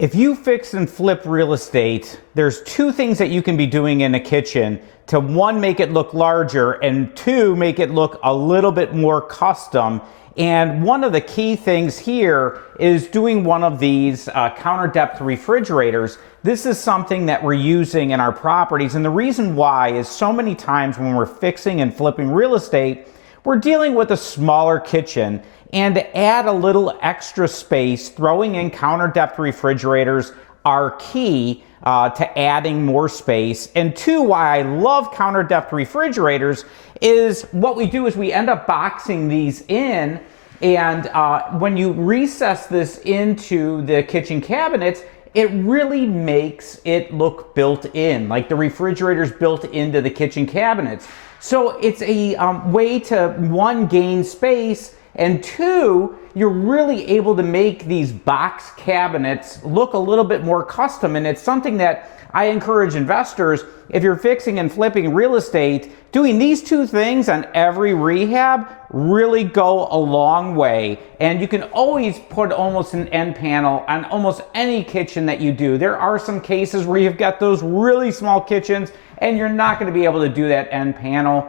If you fix and flip real estate, there's two things that you can be doing in a kitchen to, one, make it look larger, and two, make it look a little bit more custom. And one of the key things here is doing one of these counter depth refrigerators. This is something that we're using in our properties, and the reason why is so many times when we're fixing and flipping real estate, we're dealing with a smaller kitchen, and to add a little extra space, throwing in counter depth refrigerators are key to adding more space. And two, why I love counter depth refrigerators is what we do is we end up boxing these in, and when you recess this into the kitchen cabinets, it really makes it look built in, like the refrigerator's built into the kitchen cabinets. So it's a way to, one, gain space, and two, you're really able to make these box cabinets look a little bit more custom. And it's something that I encourage investors, if you're fixing and flipping real estate, doing these two things on every rehab really go a long way. And you can always put almost an end panel on almost any kitchen that you do. There are some cases where you've got those really small kitchens and you're not going to be able to do that end panel.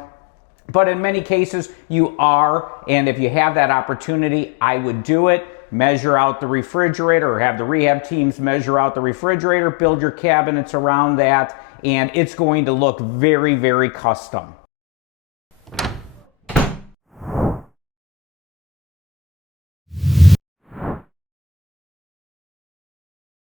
But in many cases you are, and if you have that opportunity, I would do it. Measure out the refrigerator, or have the rehab teams measure out the refrigerator, build your cabinets around that, and it's going to look very, very custom.